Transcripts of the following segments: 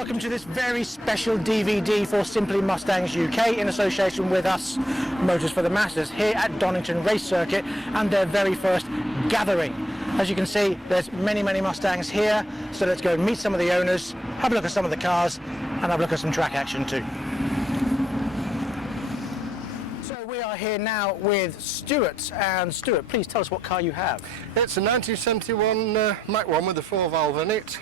welcome to this very special DVD for Simply Mustangs UK in association with us, Motors for the Masses, here at Donington Race Circuit and their very first gathering. As you can see, there's many Mustangs here, so let's go and meet some of the owners, have a look at some of the cars and have a look at some track action too. So we are here now with Stuart, and Stuart, please tell us what car you have. It's a 1971 Mach 1 with a 4-valve in it.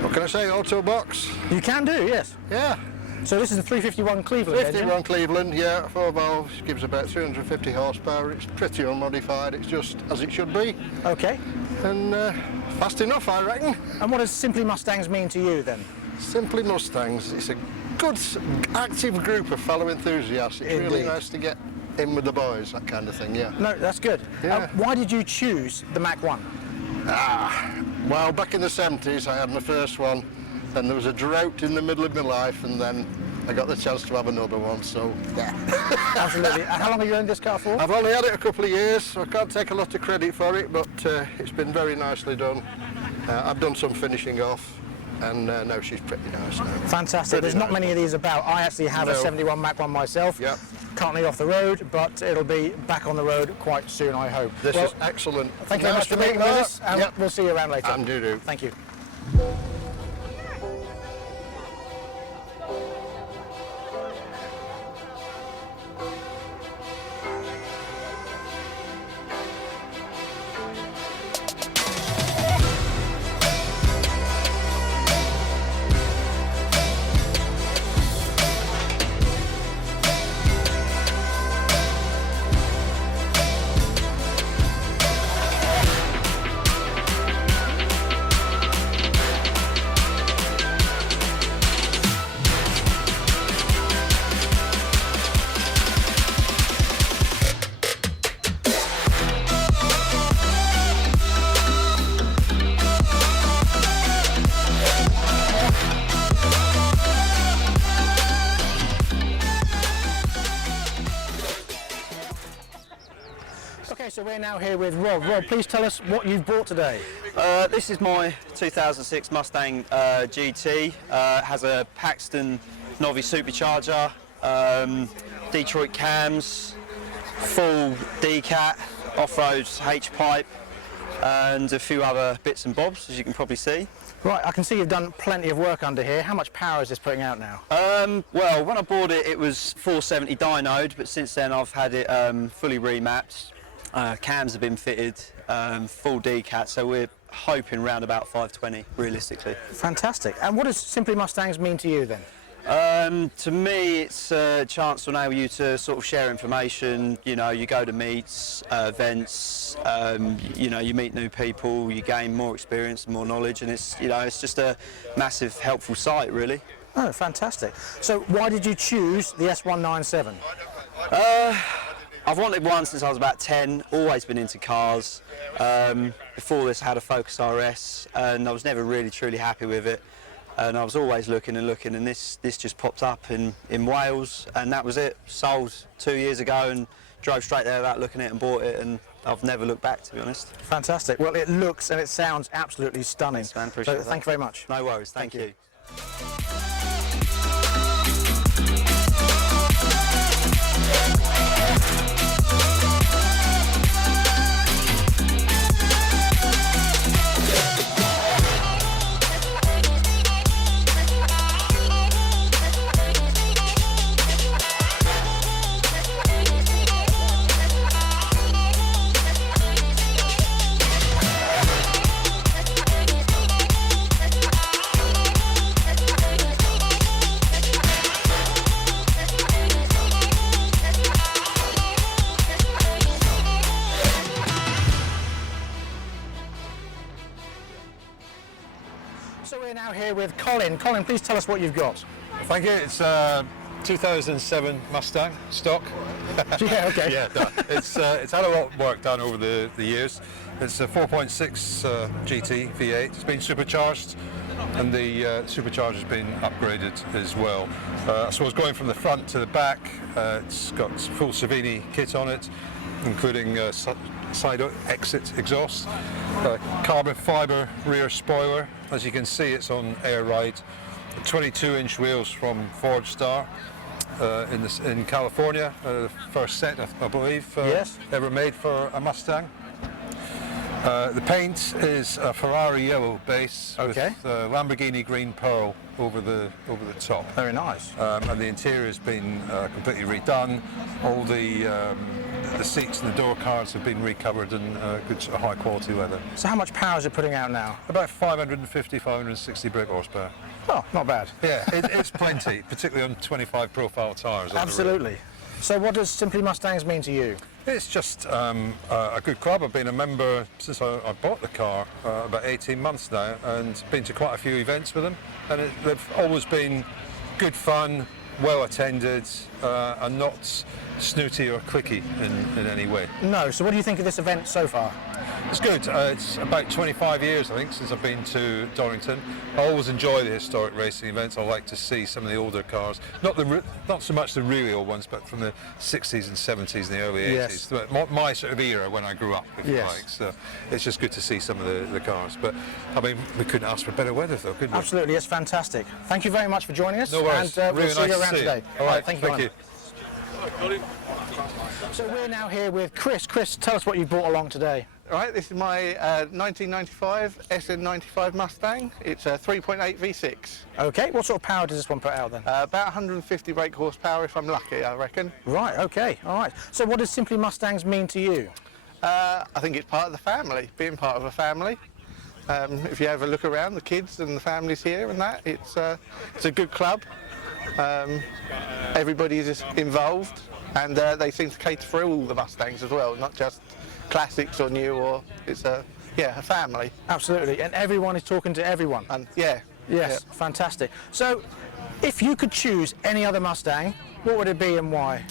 What can I say, auto box? You can do, yes. Yeah. So this is a 351 Cleveland engine? 51 Cleveland, yeah, 4 valves, gives about 350 horsepower. It's pretty unmodified, it's just as it should be. Okay. And fast enough, I reckon. And what does Simply Mustangs mean to you then? Simply Mustangs, it's a good, active group of fellow enthusiasts. It's really nice to get in with the boys, that kind of thing, yeah. No, that's good. Yeah. Why did you choose the Mach 1? Well, back in the 70s, I had my first one. Then there was a drought in the middle of my life, and then I got the chance to have another one, so yeah. Absolutely. And how long have you owned this car for? I've only had it a couple of years, so I can't take a lot of credit for it, but it's been very nicely done. I've done some finishing off, and now she's pretty nice now. Fantastic. There's not many of these about. I actually have a 71 Mach 1 myself. Yep. Currently off the road, but it'll be back on the road quite soon, I hope. This is excellent. Thank you very much for being with us, and we'll see you around later. Do. Thank you. So we're now here with Rob. Rob, please tell us what you've bought today. This is my 2006 Mustang GT. Has a Paxton Novi supercharger, Detroit cams, full D-cat, off-road H-pipe, and a few other bits and bobs, as you can probably see. Right, I can see you've done plenty of work under here. How much power is this putting out now? Well, when I bought it, it was 470 dynoed, but since then I've had it fully remapped. Cams have been fitted, full D-cat, so we're hoping round about 520, realistically. Fantastic. And what does Simply Mustangs mean to you then? To me, it's a chance to enable you to sort of share information. You know, you go to meets, events, you know, you meet new people, you gain more experience and more knowledge, and it's, you know, it's just a massive, helpful site, really. Oh, fantastic. So why did you choose the S197? I've wanted one since I was about 10, always been into cars. Before this I had a Focus RS and I was never really truly happy with it. And I was always looking and this just popped up in Wales, and that was it. Sold 2 years ago and drove straight there without looking at it and bought it, and I've never looked back, to be honest. Fantastic. Well, it looks and it sounds absolutely stunning. Thanks, man, appreciate that. Thank you very much. No worries, thank you. So we're now here with Colin. Colin, please tell us what you've got. Thank you. It's 2007 Mustang stock. Yeah, okay. Yeah, it's had a lot of work done over the years. It's a 4.6 GT V8. It's been supercharged, and the supercharger's been upgraded as well. I suppose going from the front to the back, it's got full Savini kit on it, including side exit exhaust, carbon fibre rear spoiler. As you can see, it's on air ride. 22-inch wheels from Ford Star in California. The first set, I believe, Yes. ever made for a Mustang. The paint is a Ferrari yellow base Okay. with Lamborghini green pearl over the top. Very nice. And the interior has been completely redone. All the seats and the door cards have been recovered in good sort of high quality leather. So how much power is it putting out now? About 550, 560 brake horsepower. Oh, not bad. Yeah, it's plenty, particularly on 25 profile tyres. Absolutely. So what does Simply Mustangs mean to you? It's just a good club. I've been a member since I bought the car, about 18 months now, and been to quite a few events with them. And they've always been good fun, well attended, and not snooty or cliquey in any way. No. So what do you think of this event so far? It's good. It's about 25 years, I think, since I've been to Donington. I always enjoy the historic racing events. I like to see some of the older cars, not so much the really old ones, but from the 60s and 70s and the early 80s. Yes. My sort of era when I grew up, if you Yes. like. So it's just good to see some of the cars. But I mean, we couldn't ask for better weather, though, could we? Absolutely, it's fantastic. Thank you very much for joining us. No worries. And Really we'll see nice you to around see you. today. All right, thank you. thank you. So we're now here with Chris. Chris, tell us what you brought along today. Right, this is my 1995 SN95 Mustang. It's a 3.8 V6. Okay, what sort of power does this one put out then? About 150 brake horsepower if I'm lucky, I reckon. Right, okay, all right. So what does Simply Mustangs mean to you? I think it's part of the family, being part of a family. If you ever look around, the kids and the families here and that, it's a good club. Everybody is involved, and they seem to cater for all the Mustangs as well, not just classics or new, or it's a family. Absolutely, and everyone is talking to everyone. And Yes, fantastic. So if you could choose any other Mustang, what would it be and why?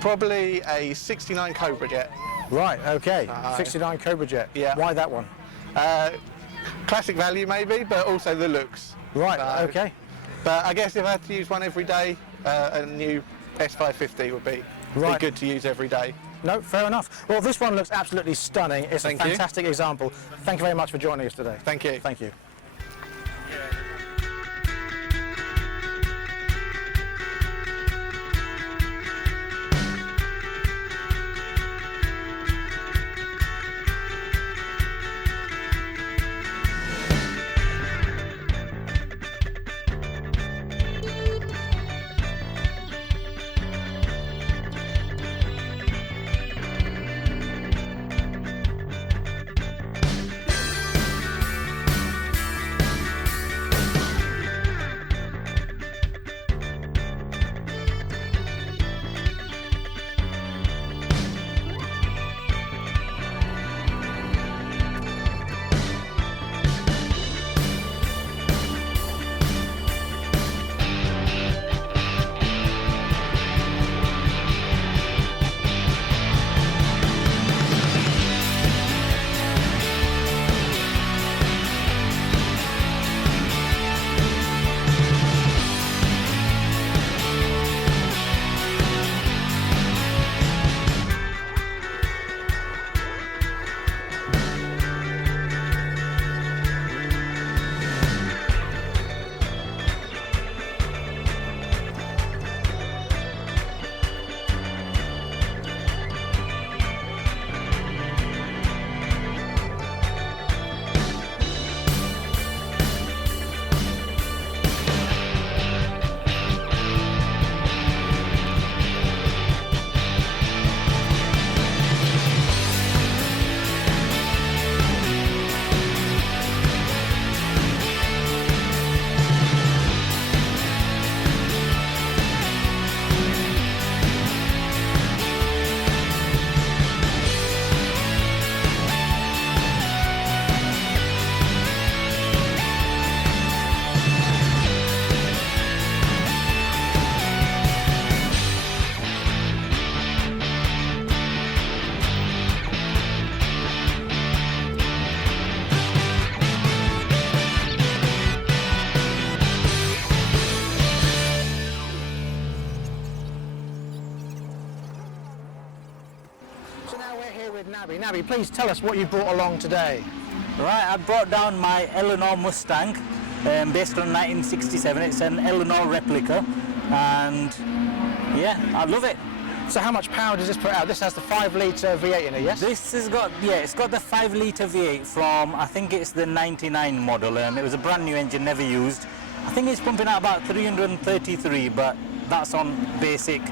probably a 69 Cobra jet. Right, okay, 69 Cobra Jet. Yeah. Why that one? Classic value maybe, but also the looks. Right, So- okay. But I guess if I had to use one every day, a new S550 would be Right. good to use every day. No, fair enough. Well, this one looks absolutely stunning. It's Thank a you. fantastic example. Thank you very much for joining us today. Thank you. Thank you. Nabby. Nabby, please tell us what you brought along today. Right, I brought down my Eleanor Mustang. based on 1967. It's an Eleanor replica, and yeah, I love it. So how much power does this put out? This has the 5-litre V8 in it, yes? This has got, yeah, it's got the 5-litre V8 from, I think it's the 99 model. It was a brand new engine, never used. I think it's pumping out about 333, but that's on basic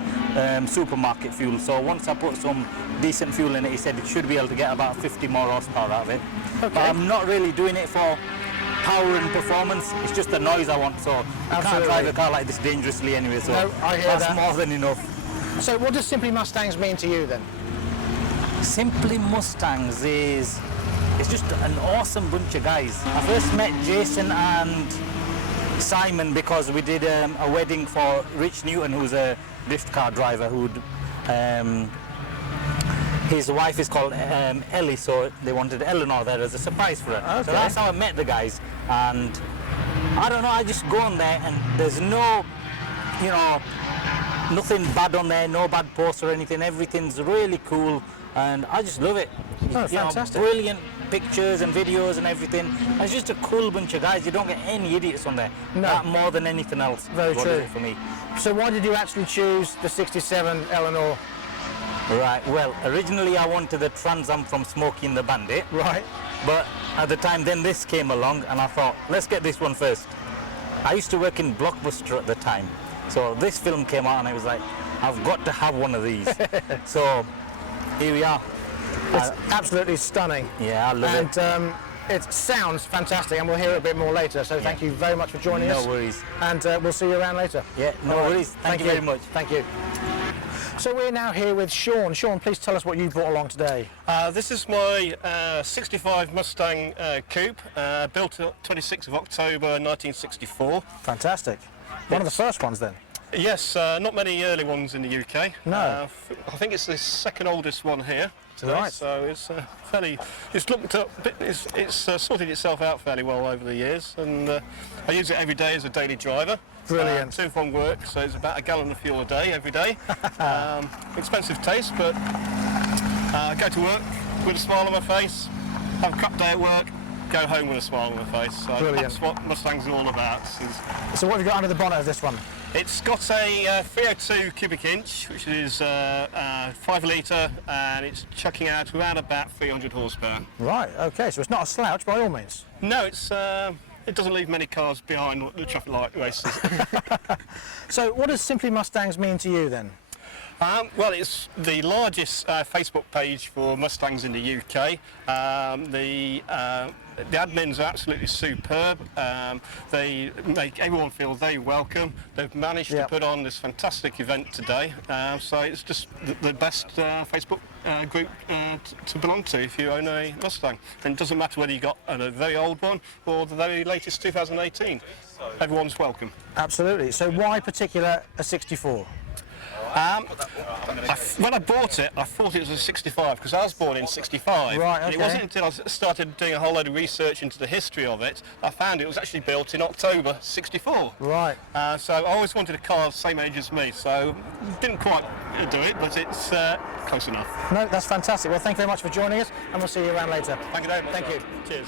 supermarket fuel. So once I put some decent fuel in it, he said it should be able to get about 50 more horsepower out of it. Okay. But I'm not really doing it for power and performance. It's just the noise I want. So I can't drive a car like this dangerously anyway. So No, I hear that's that. more than enough. So what does Simply Mustangs mean to you then? Simply Mustangs is, it's just an awesome bunch of guys. I first met Jason and Simon because we did a wedding for Rich Newton, who's a drift car driver, his wife is called Ellie, so they wanted Eleanor there as a surprise for her. Okay. So that's how I met the guys, and I don't know, I just go on there and there's no, you know, nothing bad on there, no bad posts or anything. Everything's really cool, and I just love it. Oh, fantastic. Brilliant pictures and videos and everything. And it's just a cool bunch of guys. You don't get any idiots on there. No. That more than anything else. Very What true. is it for me. So why did you actually choose the 67 Eleanor? Right, well, originally I wanted the Trans Am from Smokey and the Bandit, Right. but at the time then this came along and I thought, let's get this one first. I used to work in Blockbuster at the time, so this film came out and I was like, I've got to have one of these. So here we are. It's absolutely stunning. Yeah, I love it. And it sounds fantastic, and we'll hear it a bit more later. So thank you very much for joining us. No worries. And we'll see you around later. Yeah, no All right. worries. Thank you very much. Thank you. So we're now here with Sean. Sean, please tell us what you brought along today. This is my 65 Mustang coupe, built on 26th of October 1964. Fantastic. One of the first ones then. Yes, not many early ones in the UK. No. I think it's the second oldest one here. Today, Right. So it's fairly, it's looked up, it's sorted itself out fairly well over the years, and I use it every day as a daily driver. Brilliant. To and from work, so it's about a gallon of fuel a day every day. Expensive taste, but I go to work with a smile on my face, have a crap day at work, go home with a smile on my face. So Brilliant. that's what Mustangs are all about. So what have you got under the bonnet of this one? It's got a 302 cubic inch, which is 5 litre, and it's chucking out around about 300 horsepower. Right, okay, so it's not a slouch by all means. No, it's it doesn't leave many cars behind the traffic light races. So what does Simply Mustangs mean to you then? Well, it's the largest Facebook page for Mustangs in the UK. The admins are absolutely superb. They make everyone feel very welcome. They've managed to put on this fantastic event today. So it's just the best Facebook group to belong to if you own a Mustang. And it doesn't matter whether you got a very old one or the very latest 2018. Everyone's welcome. Absolutely. So why particular a 64? When I bought it, I thought it was a 65 because I was born in 65. Right, And it okay. wasn't until I started doing a whole load of research into the history of it, I found it was actually built in October 64. Right. So I always wanted a car the same age as me, so didn't quite do it, but it's close enough. No, that's fantastic. Well, thank you very much for joining us, and we'll see you around later. Thank you very much. Thank you. Cheers.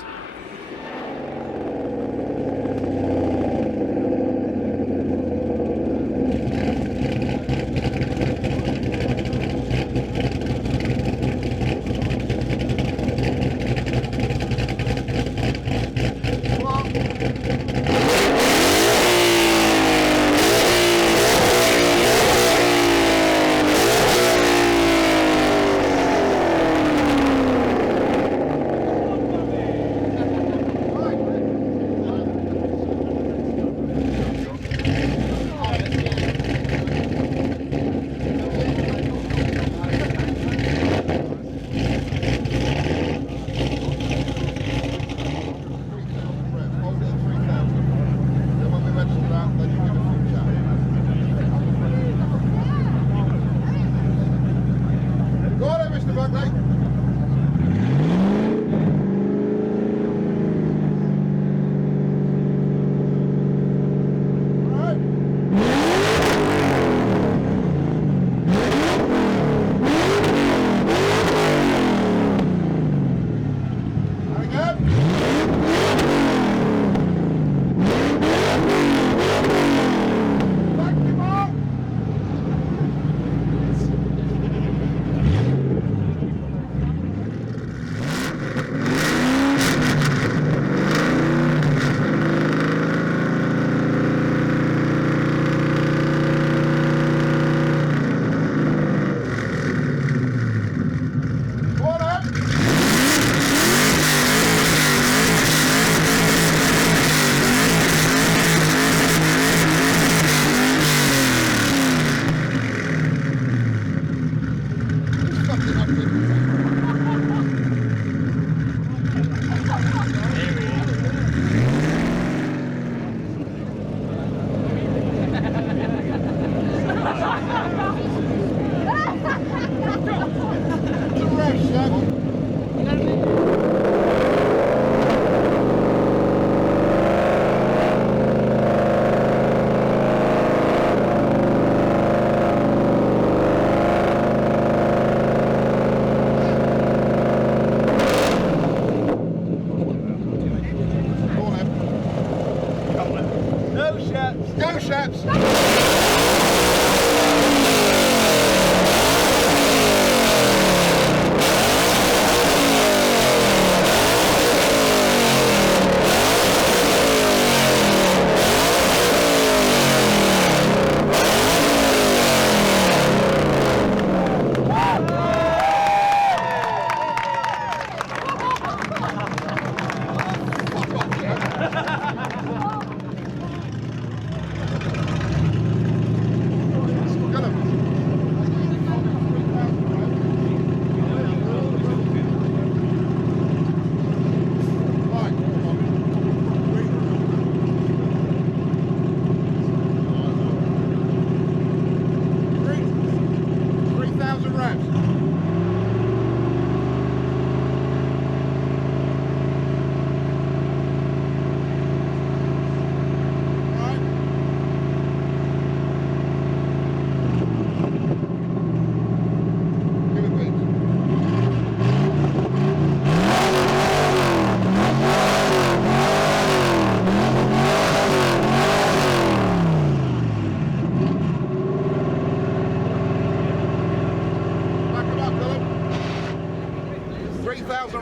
revs.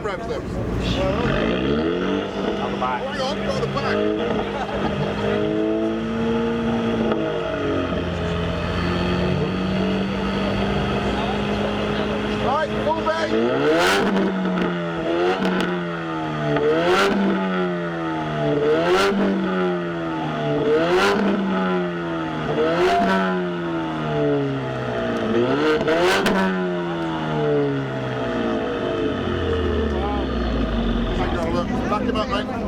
Revs them. On the back. Hang on, go to the back. Right, full bay. Back him up, mate.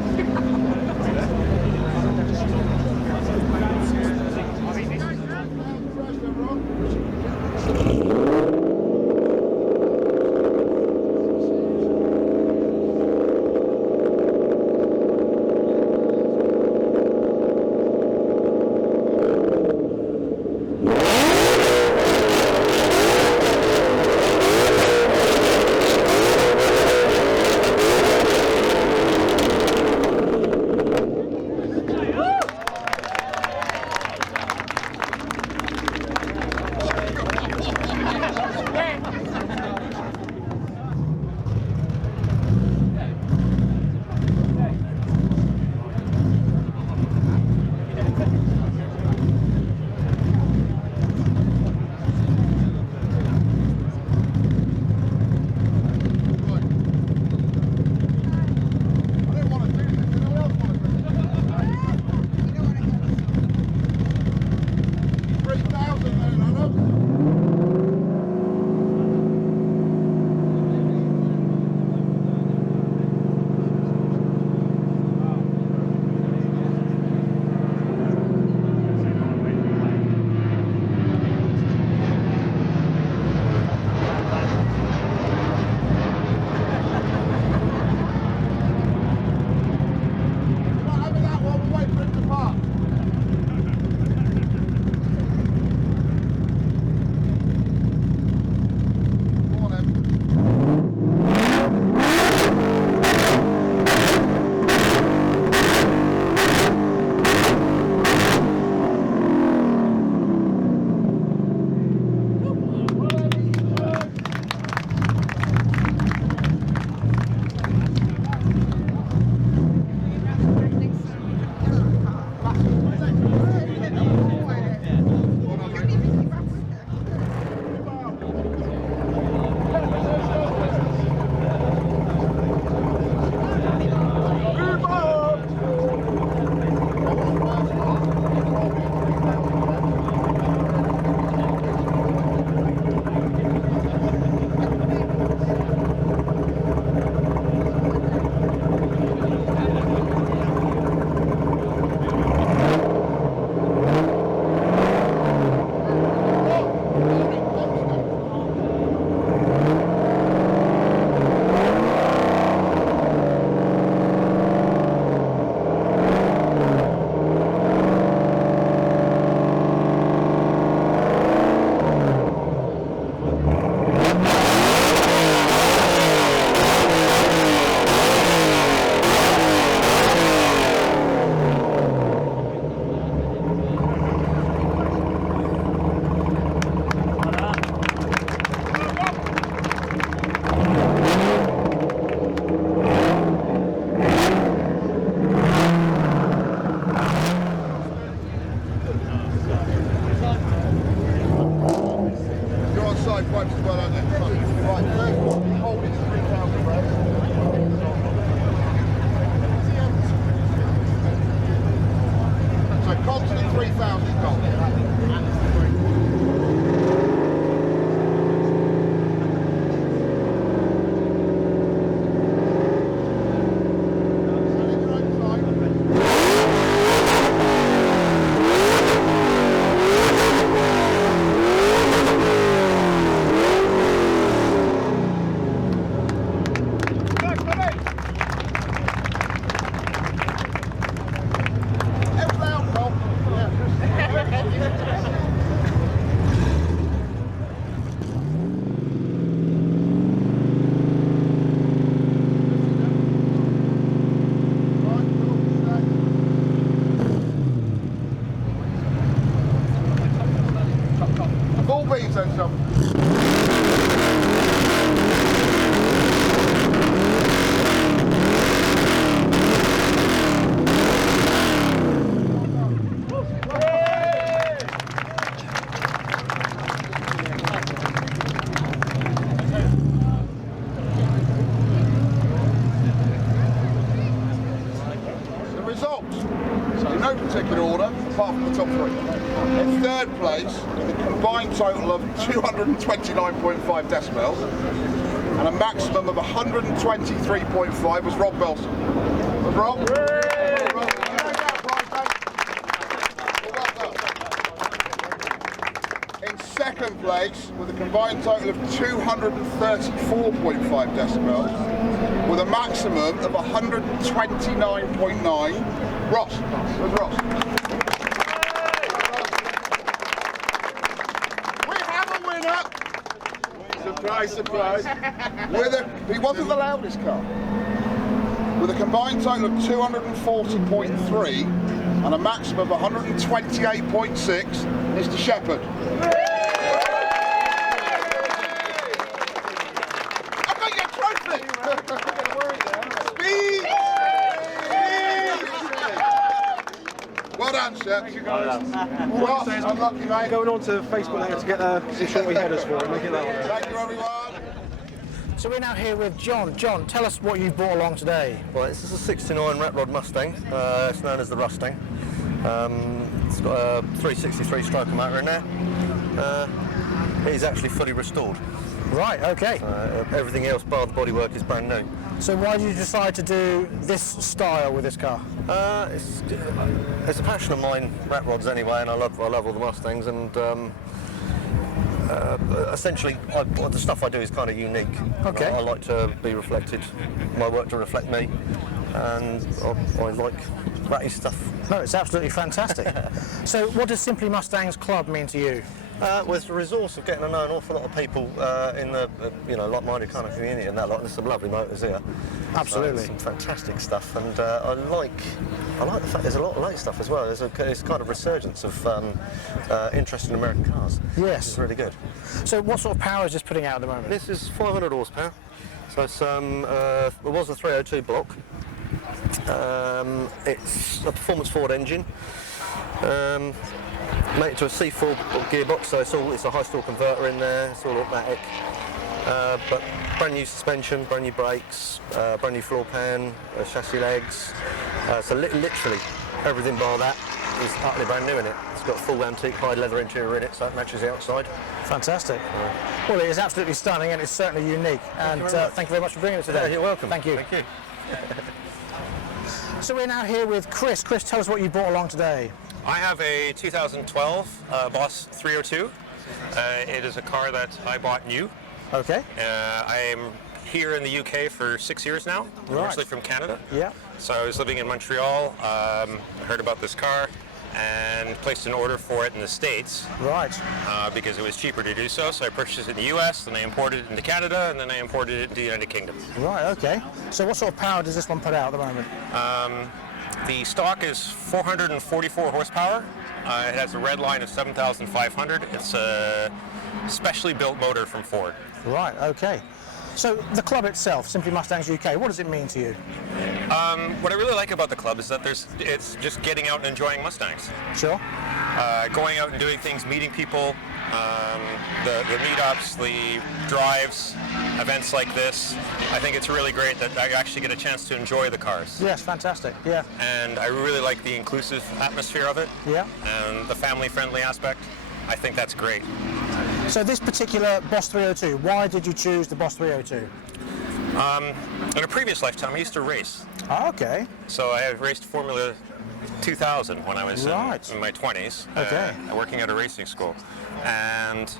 beans then, son. Apart from the top three. In third place, with a combined total of 229.5 decibels and a maximum of 123.5 was Rob Belson. Was Rob? In second place, with a combined total of 234.5 decibels, with a maximum of 129.9, Ross. Where's Ross? Surprise, surprise. He wasn't the loudest car. With a combined total of 240.3 and a maximum of 128.6, Mr. Shepherd. I got your trophy! Speed! Well done, Shep. Well, unlucky, mate. Going on to Facebook later to get some shorty headers for it. Make it that one. Thank you, everyone. So we're now here with John. John, tell us what you brought along today. Well, this is a 69 rat rod Mustang. It's known as the Mustang. It's got a 363 stroker motor in there. It is actually fully restored. Right, okay. Everything else bar the bodywork is brand new. So why did you decide to do this style with this car? It's a passion of mine, rat rods anyway, and I love all the Mustangs, and essentially the stuff I do is kind of unique. Okay. I like to be reflected, my work to reflect me, and I like ratty stuff. No, it's absolutely fantastic. So what does Simply Mustangs Club mean to you? Well, it's the resource of getting to know an awful lot of people in the like-minded kind of community and that lot. There's some lovely motors here. Absolutely. Some fantastic stuff, and I like the fact there's a lot of late stuff as well. There's a kind of resurgence of interest in American cars. Yes. It's really good. So what sort of power is this putting out at the moment? This is 500 horsepower. So it's it was a 302 block. It's a performance Ford engine. Made it to a C4 gearbox, so it's a high-stall converter in there. It's all automatic. But brand new suspension, brand new brakes, brand new floor pan, chassis legs. So literally everything bar that is utterly brand new in it. It's got a full antique high leather interior in it, so it matches the outside. Fantastic. Well, it is absolutely stunning, and it's certainly unique. And thank you very much for bringing it today. Yeah, you're welcome. Thank you. Thank you. So we're now here with Chris. Chris, tell us what you brought along today. I have a 2012 Boss 302. It is a car that I bought new. Okay. I am here in the UK for 6 years now. I'm Right. actually from Canada. Yeah. So I was living in Montreal, heard about this car, and placed an order for it in the States. Right. Because it was cheaper to do so. So I purchased it in the US, then I imported it into Canada, and then I imported it into the United Kingdom. Right, okay. So what sort of power does this one put out at the moment? The stock is 444 horsepower. It has a red line of 7,500. It's a specially built motor from Ford. Right, okay. So the club itself, Simply Mustangs UK, what does it mean to you? What I really like about the club is that it's just getting out and enjoying Mustangs. Sure. Going out and doing things, meeting people, the meetups, the drives, events like this. I think it's really great that I actually get a chance to enjoy the cars. Yes, fantastic, yeah. And I really like the inclusive atmosphere of it. Yeah. And the family-friendly aspect. I think that's great. So this particular Boss 302, why did you choose the Boss 302? In a previous lifetime, I used to race. Oh, okay. So I had raced Formula 2000 when I was in my 20s, Okay. working at a racing school. And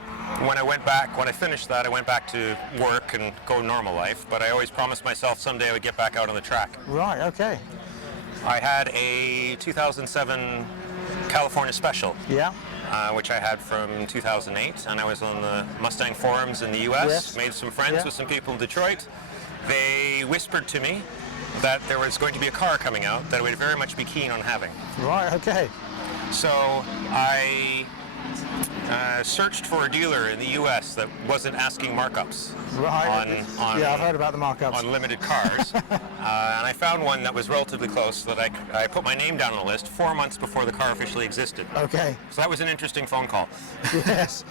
when I finished that, I went back to work and go normal life, but I always promised myself someday I would get back out on the track. Right, okay. I had a 2007 California Special. Yeah. Which I had from 2008, and I was on the Mustang forums in the US, Yes. made some friends with some people in Detroit. They whispered to me that there was going to be a car coming out that I would very much be keen on having. Right, okay. So I searched for a dealer in the US that wasn't asking markups on yeah, I've heard about the markups. on limited cars. And I found one that was relatively close, so that I put my name down on the list 4 months before the car officially existed. Okay. So that was an interesting phone call. Yes.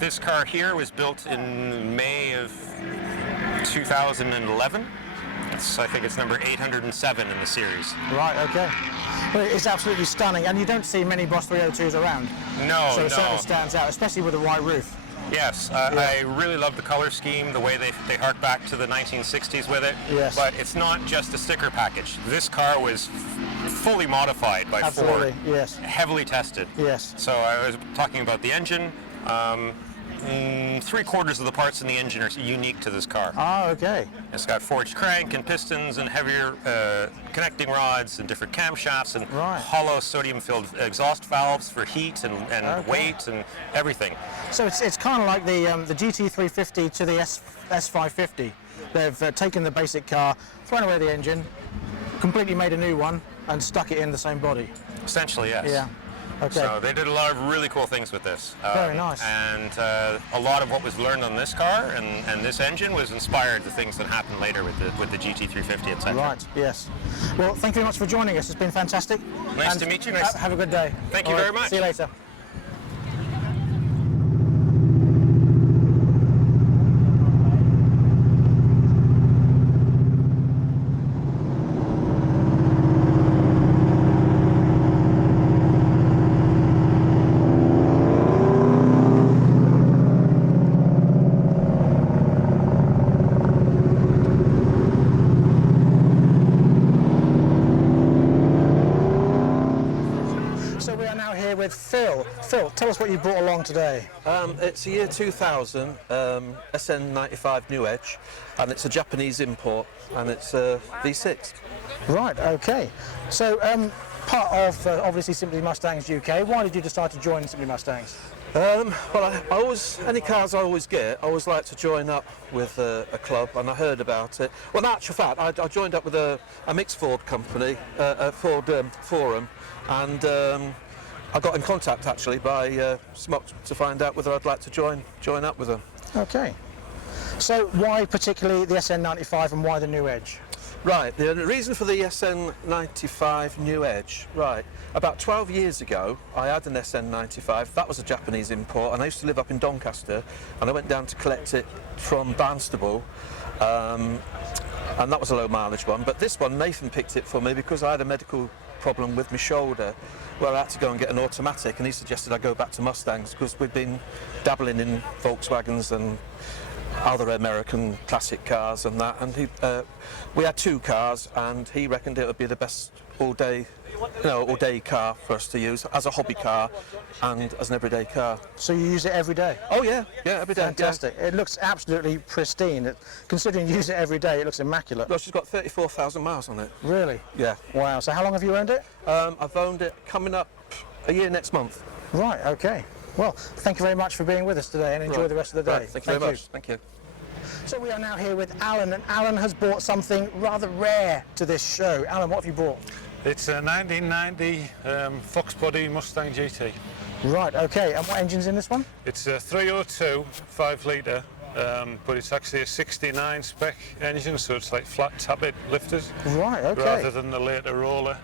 This car here was built in May of 2011. I think it's number 807 in the series. Right, okay. Well, it's absolutely stunning, and you don't see many Boss 302s around. No, so it no. certainly stands out, especially with the white roof. Yes, I really love the color scheme, the way they hark back to the 1960s with it. Yes. But it's not just a sticker package. This car was fully modified by Absolutely, Ford. yes. Heavily tested. Yes. So I was talking about the engine. 3/4 of the parts in the engine are unique to this car. Ah, okay. It's got forged crank and pistons and heavier connecting rods and different camshafts and hollow sodium-filled exhaust valves for heat and weight and everything. So it's kind of like the GT350 to the S550. They've taken the basic car, thrown away the engine, completely made a new one, and stuck it in the same body. Essentially, yes. Yeah. Okay. So they did a lot of really cool things with this. Very nice. And a lot of what was learned on this car and this engine was inspired the things that happened later with the GT350, etc. Right, yes. Well, thank you very much for joining us. It's been fantastic. Nice to meet you. Nice. Have a good day. Thank you very much. See you later. With Phil. Phil, tell us what you brought along today. It's a year 2000 SN95 New Edge, and it's a Japanese import, and it's a V6. Right, okay. So, part of obviously Simply Mustangs UK, why did you decide to join Simply Mustangs? Well, I always, any cars I always get, I always like to join up with a club, and I heard about it. Well, in actual fact, I joined up with a mixed Ford company, a Ford forum, and I got in contact actually by Smock to find out whether I'd like to join up with them. Okay. So why particularly the SN95 and why the New Edge? Right, the reason for the SN95 New Edge, right, about 12 years ago I had an SN95, that was a Japanese import, and I used to live up in Doncaster, and I went down to collect it from Barnstable, and that was a low mileage one, but this one Nathan picked it for me because I had a medical problem with my shoulder where I had to go and get an automatic, and he suggested I go back to Mustangs because we've been dabbling in Volkswagens and other American classic cars and that, and we had two cars and he reckoned it would be the best all day car for us to use as a hobby car and as an everyday car. So you use it every day? Oh yeah, every day. Fantastic. Yeah. It looks absolutely pristine. Considering you use it every day, it looks immaculate. Well, she's got 34,000 miles on it. Really? Yeah. Wow. So how long have you owned it? I've owned it coming up a year next month. Right, okay. Well, thank you very much for being with us today and enjoy the rest of the day. Right, thank you very much. Thank you. So we are now here with Alan, and Alan has brought something rather rare to this show. Alan, what have you brought? It's a 1990 Fox Body Mustang GT. Right, okay. And what engine's in this one? It's a 302 5 litre, but it's actually a 69 spec engine, so it's like flat tappet lifted. Right, okay. Rather than the later roller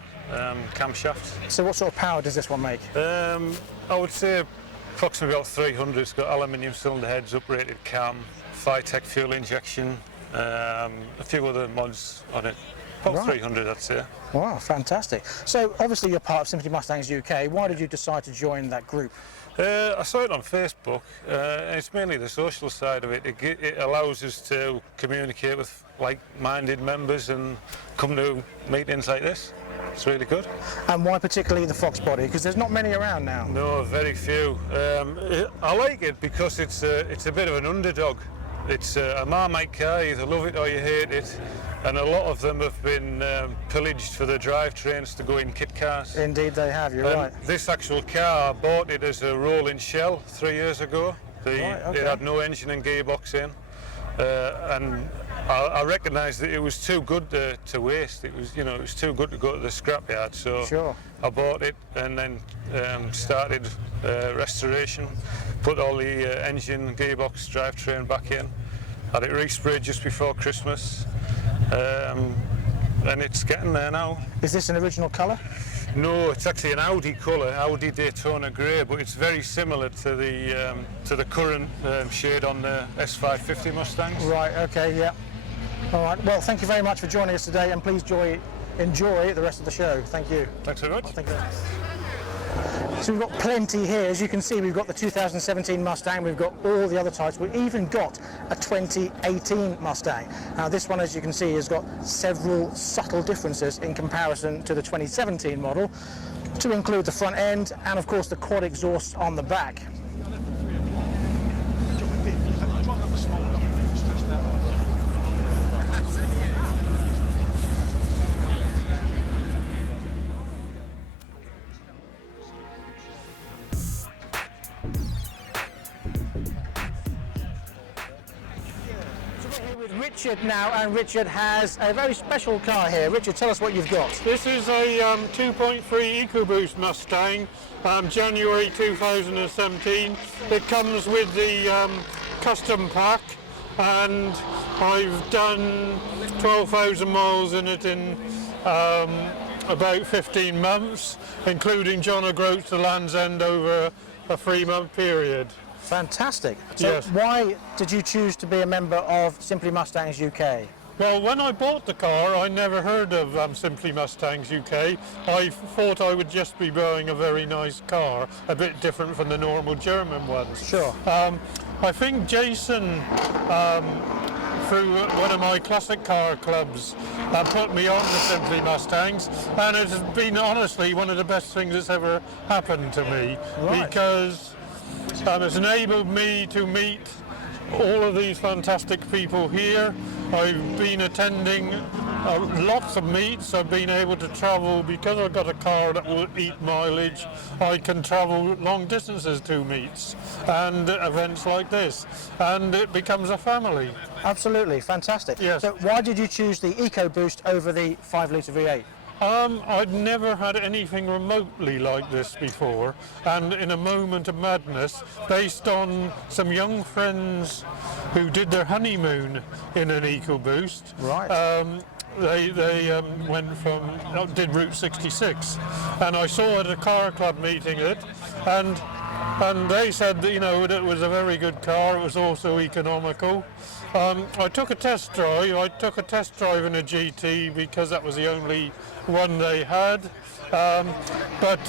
camshaft. So what sort of power does this one make? I would say approximately about 300. It's got aluminium cylinder heads, uprated cam, Phytech fuel injection, a few other mods on it. About 300, I'd say. Wow, fantastic. So obviously you're part of Simply Mustangs UK. Why did you decide to join that group? I saw it on Facebook, and it's mainly the social side of it. It allows us to communicate with like-minded members and come to meetings like this. It's really good. And why particularly the Fox Body? Because there's not many around now. No, very few. I like it because it's a bit of an underdog. It's a Marmite car, you either love it or you hate it, and a lot of them have been pillaged for the drivetrains to go in kit cars. Indeed they have, you're right. This actual car, I bought it as a rolling shell 3 years ago. It had no engine and gearbox in, and I recognised that it was too good to waste. It was too good to go to the scrapyard, so I bought it and then started restoration. Put all the engine, gearbox, drivetrain back in. Had it resprayed just before Christmas. And it's getting there now. Is this an original colour? No, it's actually an Audi colour, Audi Daytona Grey, but it's very similar to the current shade on the S550 Mustangs. Right, okay, yeah. All right, well, thank you very much for joining us today, and please enjoy the rest of the show. Thank you. Thanks very much. Well, thank you. So we've got plenty here. As you can see, we've got the 2017 Mustang, we've got all the other types, we've even got a 2018 Mustang. Now this one, as you can see, has got several subtle differences in comparison to the 2017 model, to include the front end and of course the quad exhaust on the back. Richard now, and Richard has a very special car here. Richard, tell us what you've got. This is a 2.3 EcoBoost Mustang, January 2017. It comes with the custom pack, and I've done 12,000 miles in it in about 15 months, including John O'Groats to Land's End over a 3-month period. Fantastic. So yes. Why did you choose to be a member of Simply Mustangs UK? Well, when I bought the car, I never heard of Simply Mustangs UK. I thought I would just be buying a very nice car, a bit different from the normal German ones. Sure. I think Jason, through one of my classic car clubs, put me on to Simply Mustangs, and it has been honestly one of the best things that's ever happened to me. Right. Because it's enabled me to meet all of these fantastic people here. I've been attending lots of meets. I've been able to travel, because I've got a car that will eat mileage, I can travel long distances to meets and events like this, and it becomes a family. Absolutely, fantastic. Yes. So why did you choose the EcoBoost over the 5-litre V8? I'd never had anything remotely like this before, and in a moment of madness, based on some young friends who did their honeymoon in an EcoBoost. Right. They went from, did Route 66, and I saw at a car club meeting it, and they said that, you know, it was a very good car. It was also economical. I took a test drive. I took a test drive in a GT because that was the only one they had. But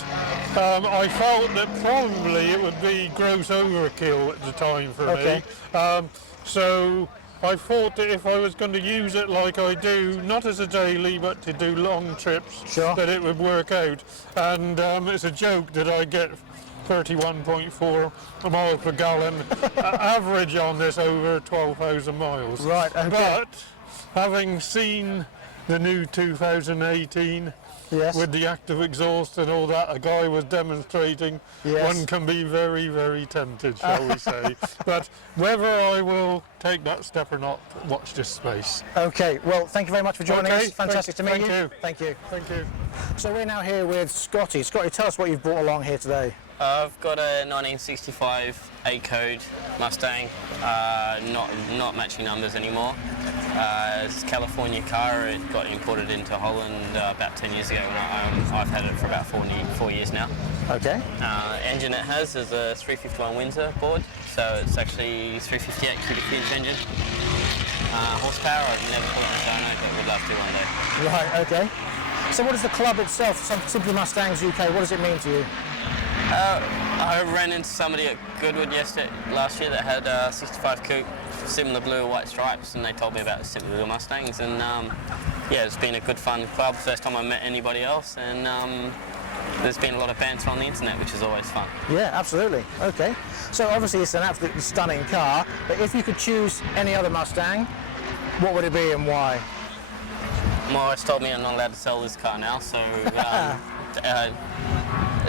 I felt that probably it would be gross overkill at the time for me. So I thought that if I was going to use it like I do, not as a daily, but to do long trips, sure, that it would work out. And it's a joke that I get 31.4 miles per gallon average on this over 12,000 miles. Right, okay. But having seen the new 2018, yes, with the active exhaust and all that, a guy was demonstrating, yes, one can be very, very tempted, shall we say. But whether I will take that step or not, watch this space. Okay, well, thank you very much for joining us. Fantastic to meet you. Thank you. Thank you. So we're now here with Scotty. Scotty, tell us what you've brought along here today. I've got a 1965 A-code Mustang, not matching numbers anymore. It's a California car. It got imported into Holland about 10 years ago, and I've had it for about 4 years now. Okay. Engine it has is a 351 Windsor board, so it's actually 358 cubic inch engine. Horsepower, I've never put it on a dyno, but would love to one day. Right, okay. So what is the club itself, Simply Mustangs UK, what does it mean to you? I ran into somebody at Goodwood last year that had a 65 coupe, similar blue or white stripes, and they told me about the Simply Mustangs, and yeah, it's been a good fun club, first time I met anybody else, and there's been a lot of banter on the internet, which is always fun. Yeah, absolutely. Okay. So obviously it's an absolutely stunning car, but if you could choose any other Mustang, what would it be and why? My wife told me I'm not allowed to sell this car now, so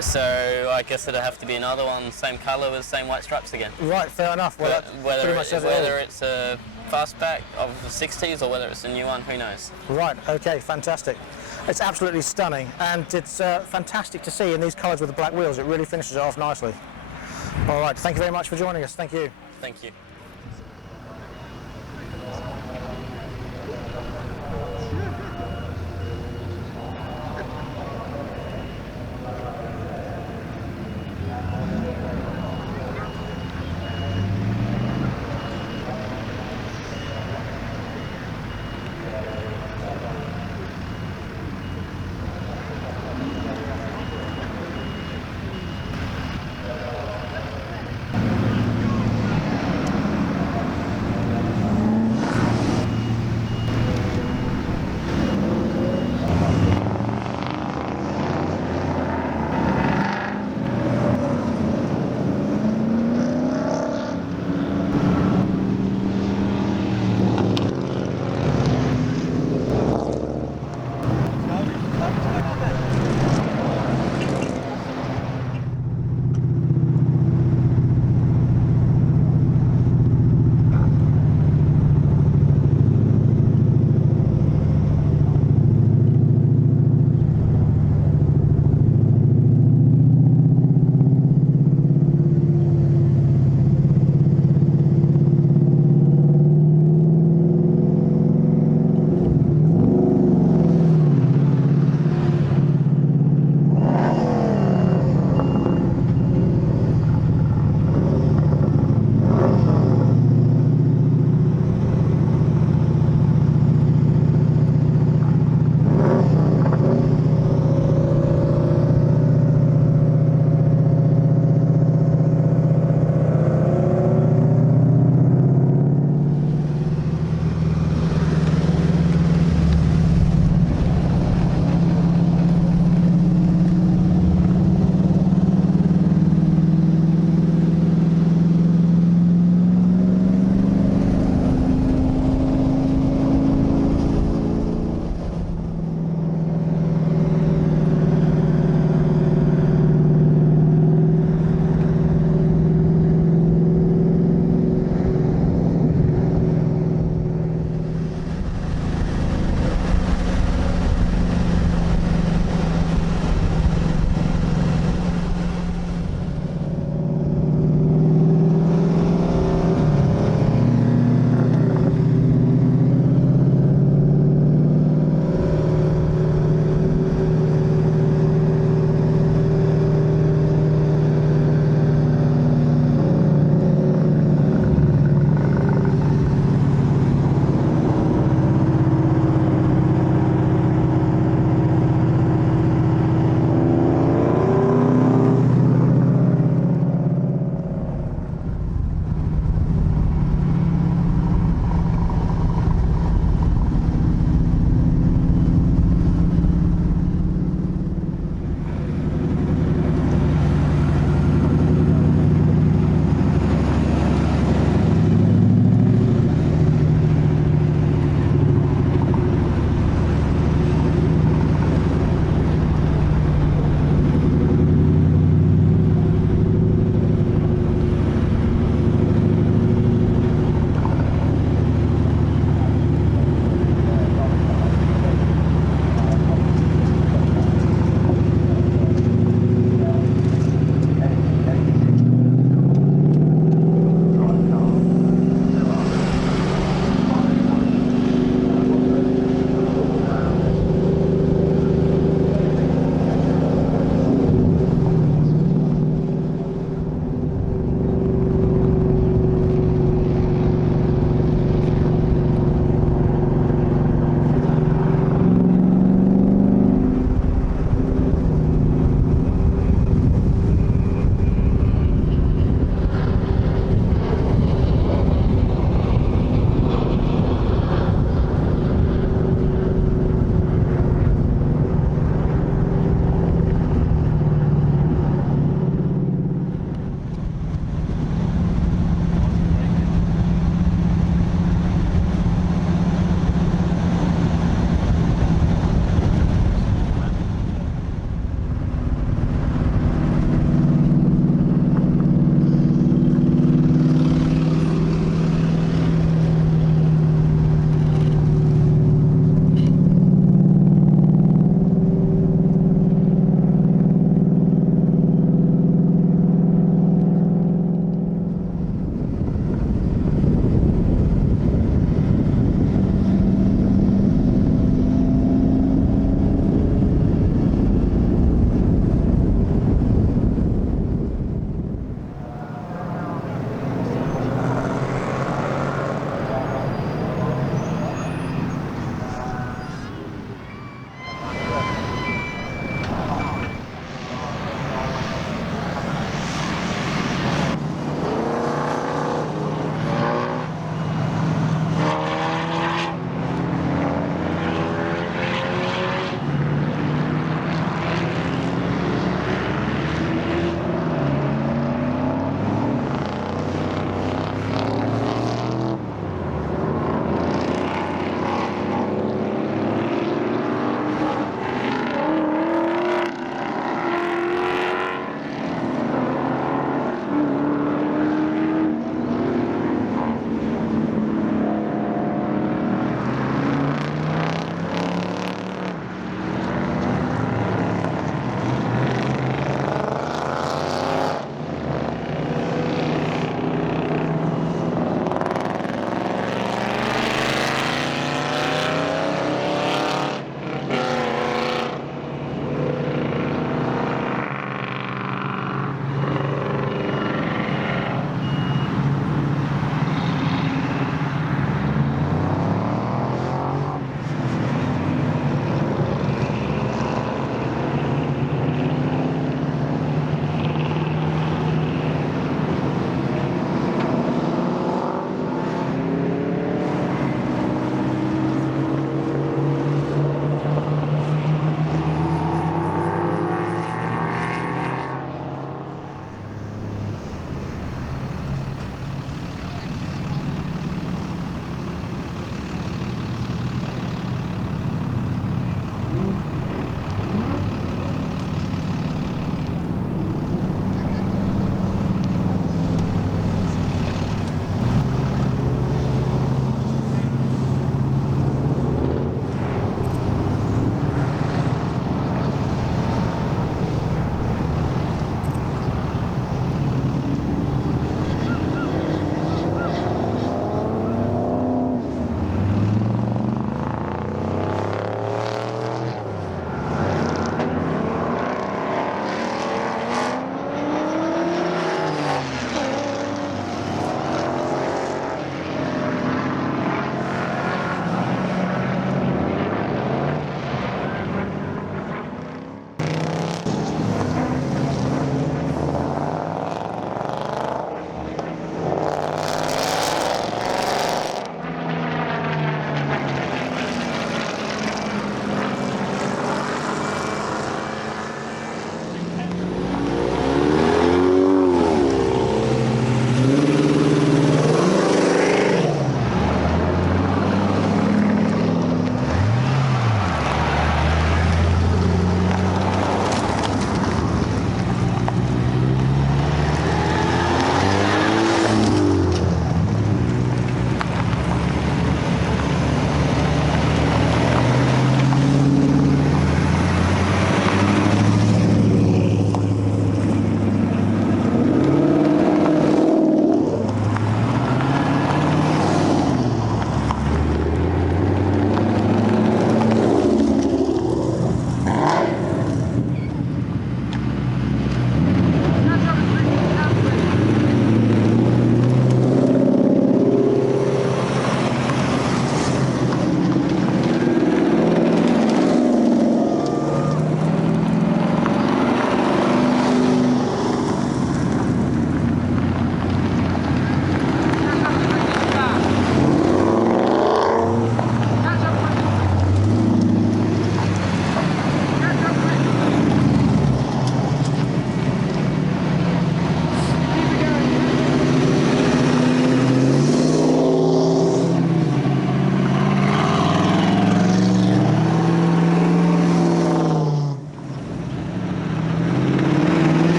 so I guess it'll have to be another one, same colour with the same white stripes again. Right, fair enough. Well, whether it's a fastback of the 60s or whether it's a new one, who knows? Right, okay, fantastic. It's absolutely stunning, and it's fantastic to see in these colours with the black wheels. It really finishes it off nicely. All right, thank you very much for joining us. Thank you. Thank you.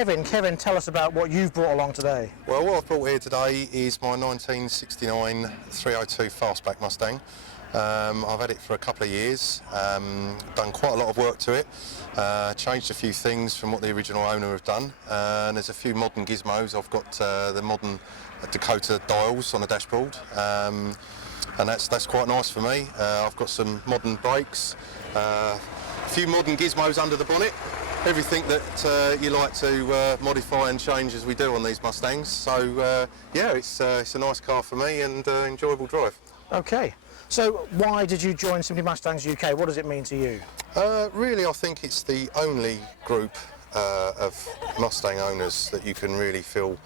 Kevin. Kevin, tell us about what you've brought along today. Well, what I've brought here today is my 1969 302 Fastback Mustang. I've had it for a couple of years, done quite a lot of work to it, changed a few things from what the original owner have done, and there's a few modern gizmos. I've got the modern Dakota dials on the dashboard, and that's quite nice for me. I've got some modern brakes, a few modern gizmos under the bonnet, everything that you like to modify and change as we do on these Mustangs. So yeah, it's a nice car for me and enjoyable drive. Okay. So why did you join Simply Mustangs UK? What does it mean to you? Really, I think it's the only group of Mustang owners that you can really feel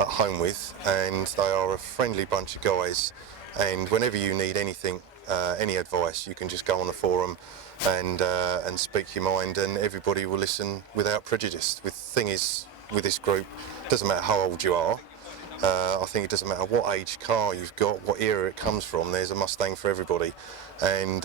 at home with, and they are a friendly bunch of guys, and whenever you need anything, any advice, you can just go on the forum and speak your mind, and everybody will listen without prejudice. The thing is, with this group, it doesn't matter how old you are. I think it doesn't matter what age car you've got, what era it comes from, there's a Mustang for everybody, and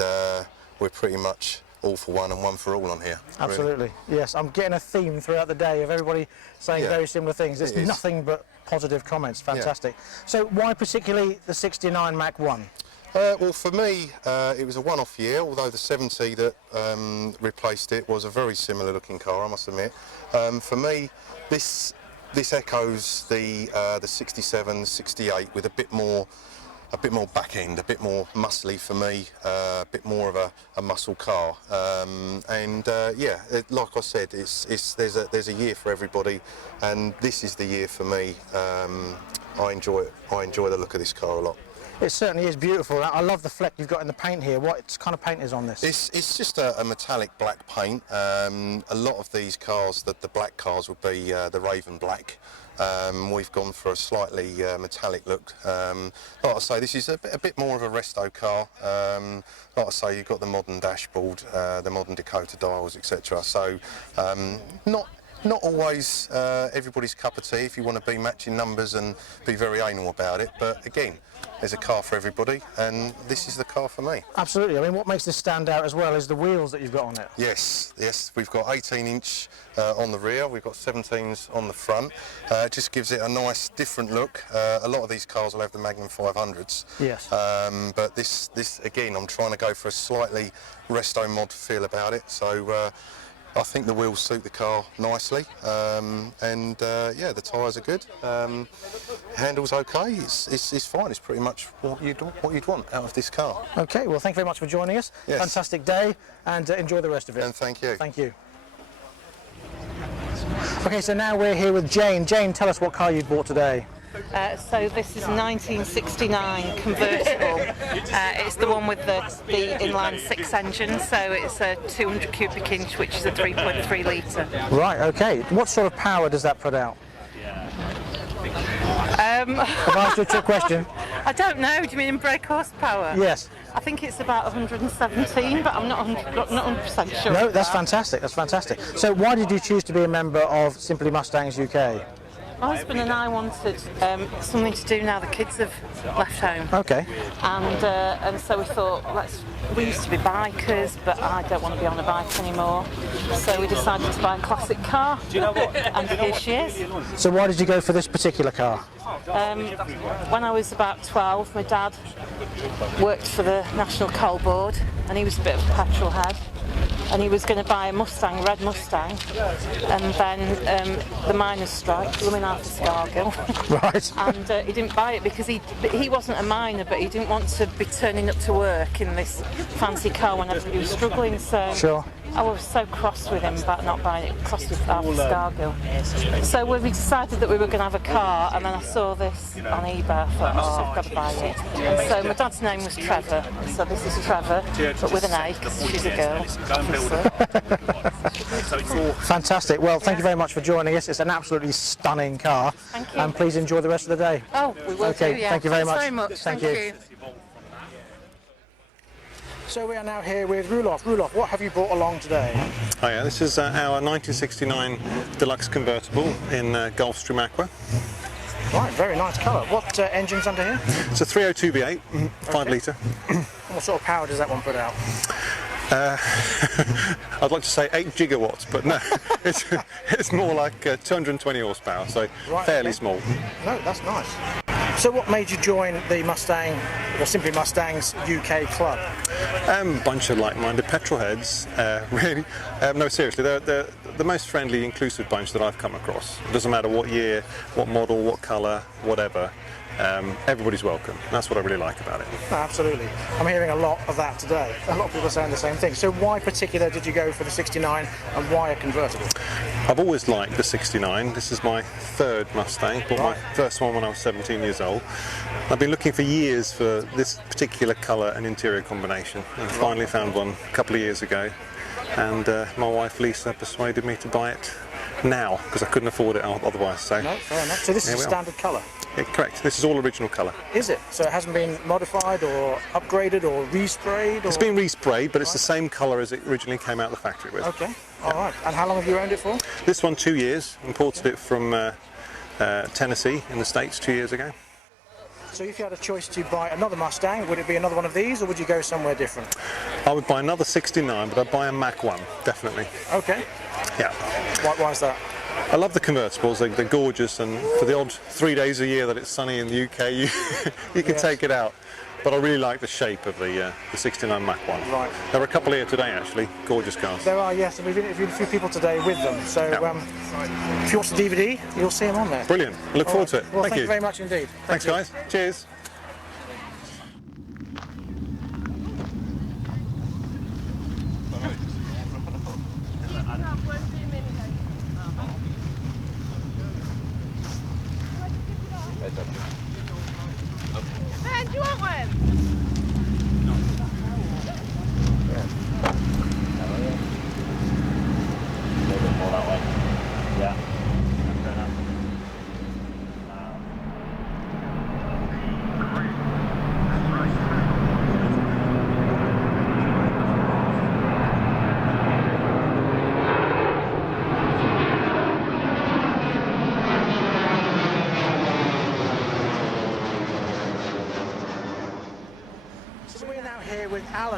we're pretty much all for one and one for all on here. Absolutely, really. Yes. I'm getting a theme throughout the day of everybody saying very similar things. It's nothing but positive comments. Fantastic. Yeah. So why particularly the 69 Mach 1? Well, for me, it was a one-off year, although the 70 that replaced it was a very similar looking car, I must admit. For me, this echoes the 67, 68 with a bit more back end, a bit more muscly for me, a bit more of a muscle car, yeah, like I said, there's a year for everybody, and this is the year for me. I enjoy it. I enjoy the look of this car a lot. It certainly is beautiful. I love the fleck you've got in the paint here. What kind of paint is on this? It's just a metallic black paint. A lot of these cars, the black cars, would be the Raven Black. We've gone for a slightly metallic look. Like I say, this is a bit more of a resto car. Like I say, you've got the modern dashboard, the modern Dakota dials, etc. So not always everybody's cup of tea if you want to be matching numbers and be very anal about it, but again, there's a car for everybody, and this is the car for me. Absolutely. I mean, what makes this stand out as well is the wheels that you've got on it. Yes, we've got 18-inch on the rear, we've got 17s on the front. It just gives it a nice different look. A lot of these cars will have the Magnum 500s. Yes. But this again, I'm trying to go for a slightly resto mod feel about it, so I think the wheels suit the car nicely, yeah, the tyres are good. Handles okay. It's fine. It's pretty much what you'd want out of this car. Okay. Well, thank you very much for joining us. Yes. Fantastic day, and enjoy the rest of it. And thank you. Thank you. Okay. So now we're here with Jane. Jane, tell us what car you bought today. So this is 1969 convertible. It's the one with the inline 6 engine, so it's a 200 cubic inch, which is a 3.3 litre. Right, okay. What sort of power does that put out? Have I asked you a trick question? I don't know. Do you mean in brake horsepower? Yes. I think it's about 117, but I'm not 100% sure. No, that's fantastic. That's fantastic. So why did you choose to be a member of Simply Mustangs UK? My husband and I wanted something to do now the kids have left home. Okay. And so we thought, we used to be bikers, but I don't want to be on a bike anymore. So we decided to buy a classic car, and here she is. So why did you go for this particular car? When I was about 12, my dad worked for the National Coal Board, and he was a bit of a petrol head. And he was going to buy a Mustang, red Mustang, and then the miners' strike blew him out of Scargill. Right. And he didn't buy it because he wasn't a miner, but he didn't want to be turning up to work in this fancy car when everybody was struggling. So sure. I was so cross with him about not buying it, cross with Alpha Scargill. So when we decided that we were going to have a car, and then I saw this on eBay, I thought, I've got to buy it. And so my dad's name was Trevor, so this is Trevor, but with an A, because she's a girl. Fantastic. Well, thank you very much for joining us. It's an absolutely stunning car. Thank you. And please enjoy the rest of the day. Oh, we will okay, do, yeah. Thank you very much. Thanks very much. Thank you. So we are now here with Rulof. Rulof, what have you brought along today? Oh yeah, this is our 1969 Deluxe convertible in Gulfstream Aqua. Right, very nice colour. What engine's under here? It's a 302 V8, 5 litre. What sort of power does that one put out? I'd like to say 8 gigawatts, but no, it's more like 220 horsepower, so fairly small. No, that's nice. So what made you join the Mustang, or Simply Mustangs UK club? Bunch of like-minded petrol heads, really. No, seriously, they're the most friendly, inclusive bunch that I've come across. It doesn't matter what year, what model, what colour, whatever. Everybody's welcome. That's what I really like about it. No, absolutely. I'm hearing a lot of that today. A lot of people are saying the same thing. So why particular did you go for the 69 and why a convertible? I've always liked the 69. This is my 3rd Mustang. Bought my first one when I was 17 years old. I've been looking for years for this particular colour and interior combination, and finally found one a couple of years ago. And my wife Lisa persuaded me to buy it now because I couldn't afford it otherwise. So no, fair enough. So this is a standard colour? Correct. This is all original colour. Is it? So it hasn't been modified or upgraded or resprayed? It's been resprayed, but it's the same colour as it originally came out of the factory with. Okay. All right. And how long have you owned it for? This one 2 years. Imported it from Tennessee in the States 2 years ago. So if you had a choice to buy another Mustang, would it be another one of these or would you go somewhere different? I would buy another 69, but I'd buy a Mach 1, definitely. Okay. Yeah. Why is that? I love the convertibles, they're gorgeous, and for the odd 3 days a year that it's sunny in the UK, you can take it out. But I really like the shape of the 69 Mach 1. Right. There are a couple here today, actually. Gorgeous cars. There are, yes. We've interviewed a few people today with them. So if you watch the DVD, you'll see them on there. Brilliant. I look forward to it. Well, thank you very much indeed. Thanks, guys. Cheers. Man, do you want one? A little bit more that way. Yeah. Fair enough.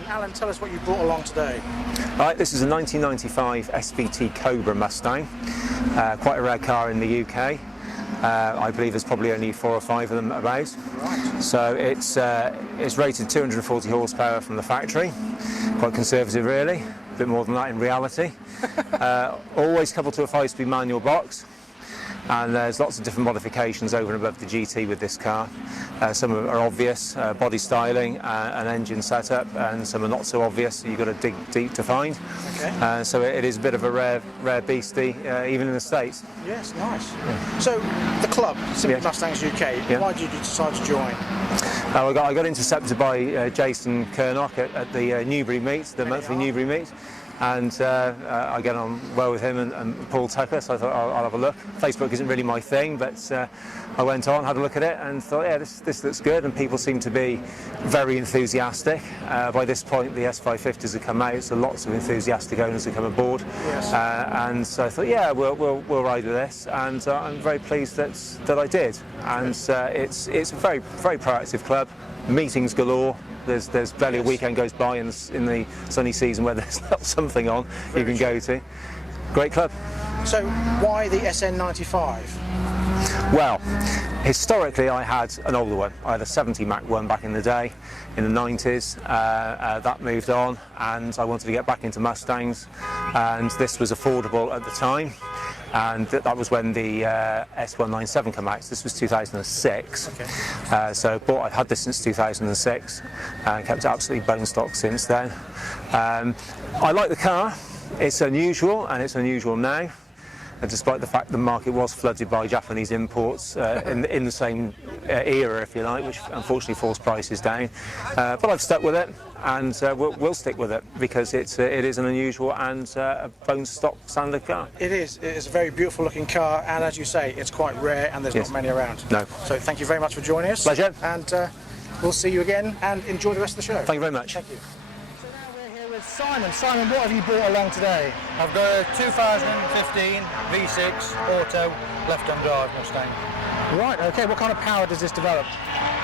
Alan, tell us what you brought along today. Right, this is a 1995 SVT Cobra Mustang, quite a rare car in the UK. I believe there's probably only 4 or 5 of them about. Right. So it's rated 240 horsepower from the factory, quite conservative really, a bit more than that in reality. Always coupled to a 5-speed manual box. And there's lots of different modifications over and above the GT with this car. Some of them are obvious, body styling, an engine setup, and some are not so obvious, so you've got to dig deep to find. Okay. So it is a bit of a rare beastie, even in the States. Yes, nice. Yeah. So the club, Simply Mustangs UK, why did you decide to join? I got intercepted by Jason Kernock at the Newbury meet, the monthly Newbury meet. And I get on well with him and Paul Tucker, so I thought I'll have a look. Facebook isn't really my thing, but I went on, had a look at it, and thought, yeah, this looks good, and people seem to be very enthusiastic. By this point, the S550s have come out, so lots of enthusiastic owners have come aboard. Yes. And so I thought, yeah, we'll ride with this, and I'm very pleased that I did. And it's a very, very proactive club, meetings galore. There's barely a weekend goes by in the sunny season where there's not something on you can go to. Great club. So why the SN95? Well, historically I had an older one. I had a 70 Mach 1 back in the day, in the 90s. That moved on, and I wanted to get back into Mustangs, and this was affordable at the time. And that was when the S197 came out. This was 2006. Okay. So I've had this since 2006 and kept it absolutely bone stock since then. I like the car. It's unusual, and it's unusual now. Despite the fact the market was flooded by Japanese imports in the same era, if you like, which unfortunately forced prices down. But I've stuck with it, and we'll stick with it because it is an unusual and a bone stock standard car. It is. It is a very beautiful looking car, and as you say, it's quite rare, and there's not many around. No. So thank you very much for joining us. Pleasure. And we'll see you again, and enjoy the rest of the show. Thank you very much. Thank you. Simon, what have you brought along today? I've got a 2015 V6 Auto left-hand drive Mustang. Right, okay, what kind of power does this develop?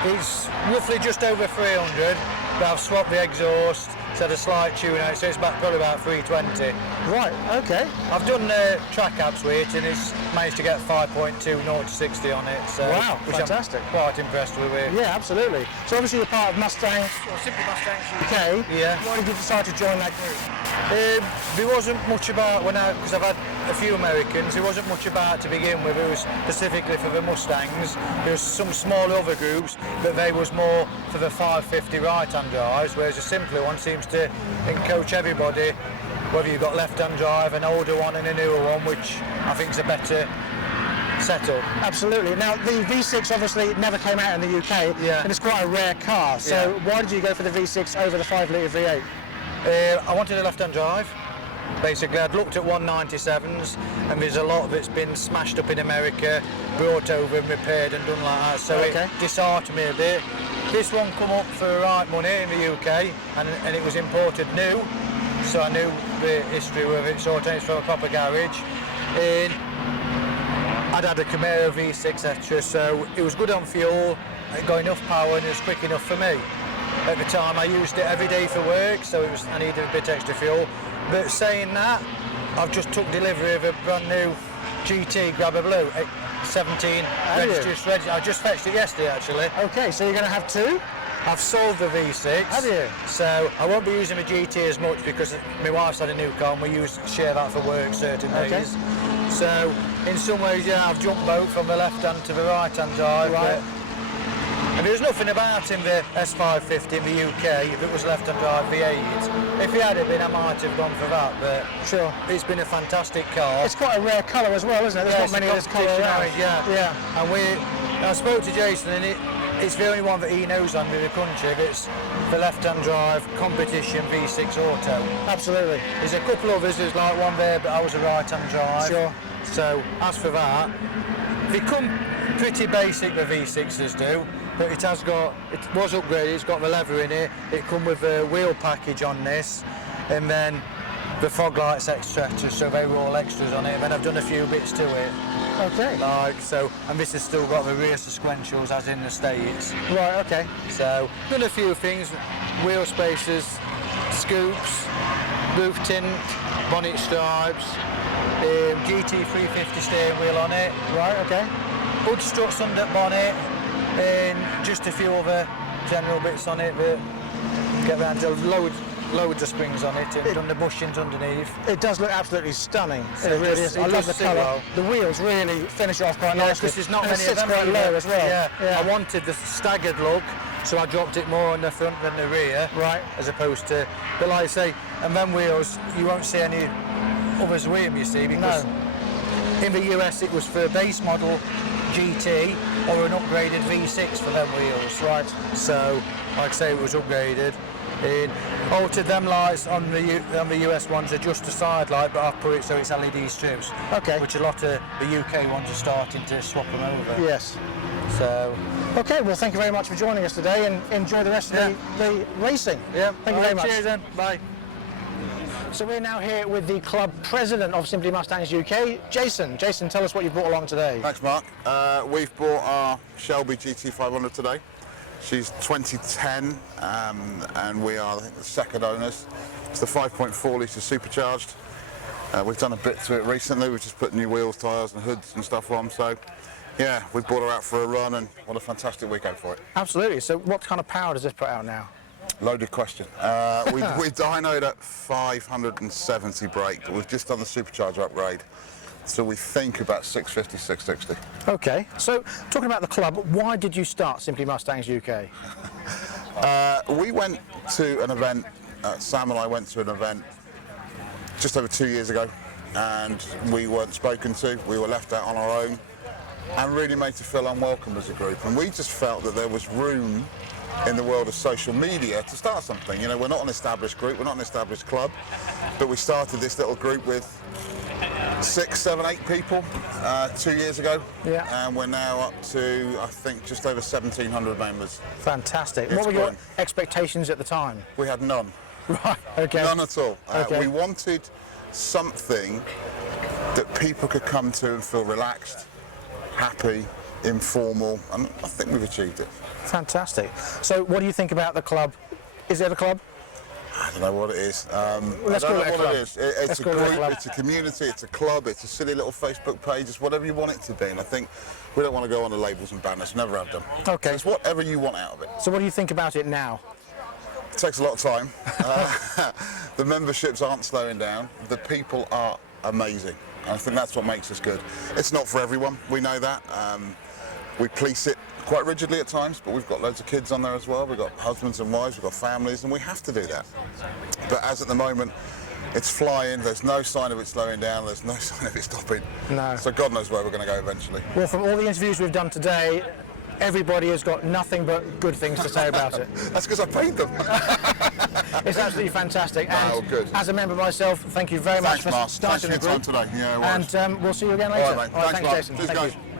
It's roughly just over 300, but I've swapped the exhaust, It's had a slight tune out, so it's probably about 320. Right, okay. I've done track apps with it, and it's managed to get 5.2 0 to 60 on it. So, wow, which fantastic. I'm quite impressed with it. Yeah, absolutely. So obviously you're part of Mustangs, or Simply Mustangs UK. Yeah. Why did you decide to join that group? There wasn't much about because I've had a few Americans, there wasn't much about to begin with. It was specifically for the Mustangs. There was some small other groups, but they was more for the 550 right-hand drives, whereas a simpler one seems to encoach everybody, whether you've got left-hand drive, an older one and a newer one, which I think is a better setup. Absolutely. Now the V6 obviously never came out in the UK, and it's quite a rare car. So why did you go for the V6 over the 5-litre V8? I wanted a left-hand drive. Basically, I'd looked at 197s, and there's a lot that's been smashed up in America, brought over and repaired and done like that, so it disheartened me a bit. This one come up for the right money in the UK, and it was imported new, so I knew the history of it, so it's from a proper garage. And I'd had a Camaro V6 extra, so it was good on fuel, it got enough power, and it was quick enough for me. At the time, I used it every day for work, so I needed a bit extra fuel. But saying that, I've just took delivery of a brand new GT Grabber Blue, 17 registered. I just fetched it yesterday, actually. Okay, so you're going to have two? I've sold the V6. Have you? So I won't be using the GT as much because my wife's had a new car and we share that for work certain days. So in some ways, yeah, I've jumped both from the left hand to the right hand drive. Right. And there's nothing about in the S550 in the UK if it was left-hand drive V8. If it had been, I might have gone for that, but sure, it's been a fantastic car. It's quite a rare colour as well, isn't it? There's not many of this colour around. Yeah. And I spoke to Jason, and it's the only one that he knows under the country that's the left-hand drive competition V6 Auto. Absolutely. There's a couple others, there's like one there, but I was a right-hand drive. Sure. So as for that, they come pretty basic, the V6s do. But it was upgraded, it's got the leather in it, it come with a wheel package on this, and then the fog lights extra, so they were all extras on it, and then I've done a few bits to it. Okay. And this has still got the rear sequentials as in the States. Right, okay. So, done a few things, wheel spacers, scoops, roof tint, bonnet stripes, GT 350 steering wheel on it. Right, okay. Hood struts under bonnet, and just a few other general bits on it that get around to loads of springs on it, and done the bushings underneath. It does look absolutely stunning. It really is. I love the colour. Well. The wheels really finish off quite nicely. Because there's not and many it sits of them quite low as well. Yeah. I wanted the staggered look, so I dropped it more on the front than the rear. Right. As opposed to, but like I say, and them wheels, you won't see any others with them, you see, because in the US it was for a base model GT or an upgraded V6 for them wheels. Right. So, like I say, it was upgraded. It altered them lights on the US ones are just a side light, but I've put it so it's LED strips. Okay. Which a lot of the UK ones are starting to swap them over. Yes. So. Okay, well, thank you very much for joining us today, and enjoy the rest of the racing. Yeah. Thank you very much. Cheers then. Bye. So we're now here with the club president of Simply Mustangs UK, Jason. Jason, tell us what you brought along today. Thanks, Mark. We've brought our Shelby GT500 today. She's 2010, and we are, I think, the second owners. It's the 5.4 litre supercharged. We've done a bit to it recently. We've just put new wheels, tyres and hoods and stuff on. So, yeah, we brought her out for a run, and what a fantastic weekend for it. Absolutely. So what kind of power does this put out now? Loaded question. We dynoed at 570 brake, but we've just done the supercharger upgrade. So we think about 650, 660. Okay, so talking about the club, why did you start Simply Mustangs UK? We went to an event, Sam and I went to an event just over 2 years ago, and we weren't spoken to, we were left out on our own, and really made to feel unwelcome as a group. And we just felt that there was room in the world of social media to start something. You know, we're not an established group, we're not an established club, but we started this little group with 6, 7, 8 people 2 years ago, and we're now up to, I think, just over 1,700 members. Fantastic. What were your expectations at the time? We had none. Right, okay. None at all. Okay. We wanted something that people could come to and feel relaxed, happy, informal, and I think we've achieved it. Fantastic. So what do you think about the club? Is it a club? I don't know what it is. Let's call it a club. It's a group, it's a community, it's a club, it's a silly little Facebook page, it's whatever you want it to be. And I think we don't want to go on the labels and banners, never have done. Okay. So it's whatever you want out of it. So what do you think about it now? It takes a lot of time. The memberships aren't slowing down. The people are amazing. I think that's what makes us good. It's not for everyone, we know that. We police it quite rigidly at times, but we've got loads of kids on there as well. We've got husbands and wives, we've got families, and we have to do that. But as at the moment, it's flying, there's no sign of it slowing down, there's no sign of it stopping. No. So God knows where we're going to go eventually. Well, from all the interviews we've done today, everybody has got nothing but good things to say about it. That's because I paid them. It's absolutely fantastic. Oh, and good. As a member myself, thank you very much for Mark. starting the Thanks for your group. time today. Yeah, and we'll see you again later. All right, mate. Thanks, thanks, Mark. Jason. Cheers, Thank guys. you.